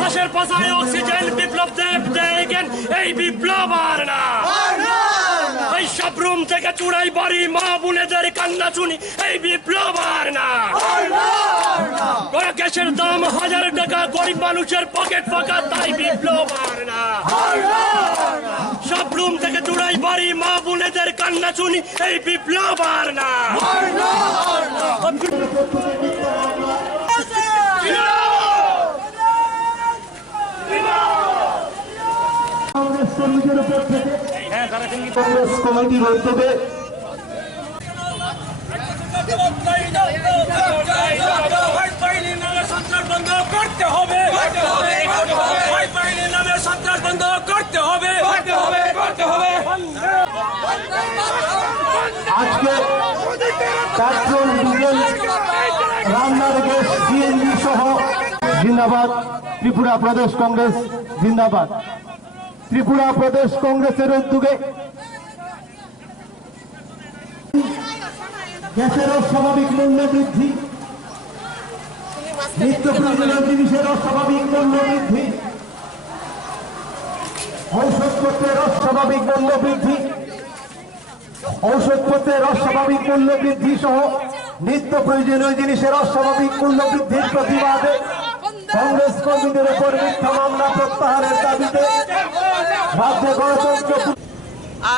হাসের পাশায় অক্সিজেন বিপ্লব দেব দেখেন এই বিপ্লব আর না। এই সব রুম থেকে চূড়াই বাড়ি মা বোনেদের কান্না শুনি এই বিপ্লব আর না। গ্যাসের দাম 1000 টাকা, গরিব মানুষের পকেট ফাঁকা, তাই বিপ্লব আর না। সব রুম থেকে চূড়াই বাড়ি মা বোনেদের কান্না শুনি এই বিপ্লব আর না। কংগ্রেস কমিটির উদ্যোগে সন্ত্রাস বন্ধ করতে হবে, সন্ত্রাস বন্ধ করতে হবে। আজকে পেট্রোল ডিজেল রান্নার গ্যাস সিএনজি সহ জিন্দাবাদ। ত্রিপুরা প্রদেশ কংগ্রেস জিন্দাবাদ। ত্রিপুরা প্রদেশ কংগ্রেসের উদ্যোগে গ্যাসের অস্বাভাবিক মূল্য বৃদ্ধি, নিত্য প্রয়োজনীয় জিনিসের অস্বাভাবিক মূল্য বৃদ্ধি, ঔষধপত্রের অস্বাভাবিক মূল্য বৃদ্ধি, ঔষধপত্রের অস্বাভাবিক মূল্য বৃদ্ধি সহ নিত্য প্রয়োজনীয় জিনিসের অস্বাভাবিক মূল্য বৃদ্ধির প্রতিবাদে কংগ্রেস কর্মীদের উপর মিথ্যা মামলা প্রত্যাহারের দাবিতে রাজ্য গণতন্ত্র।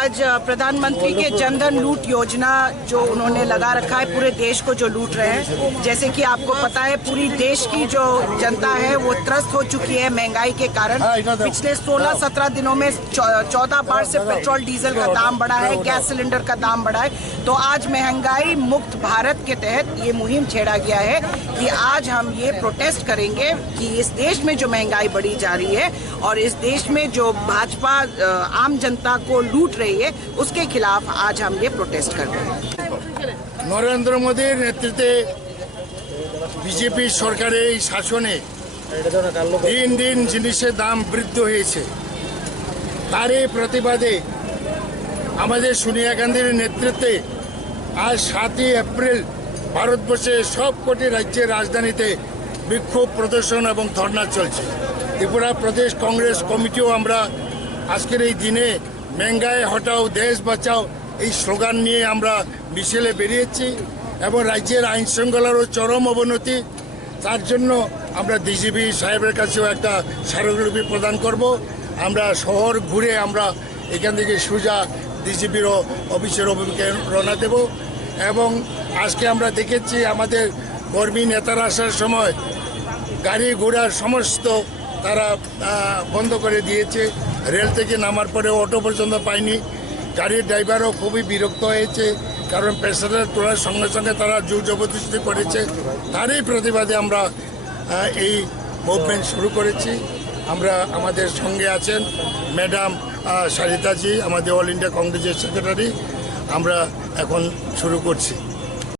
आज प्रधानमंत्री के जनधन लूट योजना जो उन्होंने लगा रखा है, पूरे देश को जो लूट रहे हैं, जैसे कि आपको पता है पूरी देश की जो जनता है वो त्रस्त हो चुकी है महंगाई के कारण। पिछले 16-17 दिनों में 14 बार से पेट्रोल डीजल का दाम बढ़ा है, गैस सिलेंडर का दाम बढ़ा है। तो आज महंगाई मुक्त भारत के तहत ये मुहिम छेड़ा गया है कि आज हम ये प्रोटेस्ट करेंगे कि इस देश में जो महंगाई बढ़ी जा रही है और इस देश में जो भाजपा आम जनता को लूट रही है उसके खिलाफ आज हम ये प्रोटेस्ट कर रहे हैं। नरेंद्र मोदी नेतृत्वे बीजेपी सरकारेर शासने दिन दिन जिनिसेर दाम बृद्धि হয়েছে। তারই প্রতিবাদে আমাদের সোনিয়া গান্ধীর নেতৃত্বে আজ 7 এপ্রিল ভারতবর্ষের সবকটি রাজ্যের রাজধানীতে বিক্ষোভ প্রদর্শন এবং ধর্না চলছে। ত্রিপুরা প্রদেশ কংগ্রেস কমিটিও আমরা আজকের এই দিনে महंगाई हटाओ देश बचाओ এই স্লোগান নিয়ে আমরা মিছিলে বেরিয়েছি এবং রাজ্যের আইন শৃঙ্খলার চরম অবনতি, তার জন্য আমরা ডিজিপি সাহেবের কাছেও একটা স্মারকলিপি প্রদান করব। আমরা শহর ঘুরে আমরা এখান থেকে সোজা ডিজিপির অফিসের অভিমুখে রওনা দেব। এবং আজকে আমরা দেখেছি আমাদের কর্মী নেতারা আসার সময় গাড়ি ঘোড়ার সমস্ত তারা বন্ধ করে দিয়েছে। রেল থেকে নামার পরে অটো পর্যন্ত পায়নি। গাড়ির ড্রাইভারও খুবই বিরক্ত হয়েছে, কারণ প্যাসেঞ্জার তোলার সঙ্গে সঙ্গে তারা জোর জবরদস্তি করেছে। তারই প্রতিবাদে আমরা এই মুভমেন্ট শুরু করেছি। আমরা আমাদের সঙ্গে আছেন ম্যাডাম সারিতাজি, আমাদের অল ইন্ডিয়া কংগ্রেসের সেক্রেটারি। আমরা এখন শুরু করছি।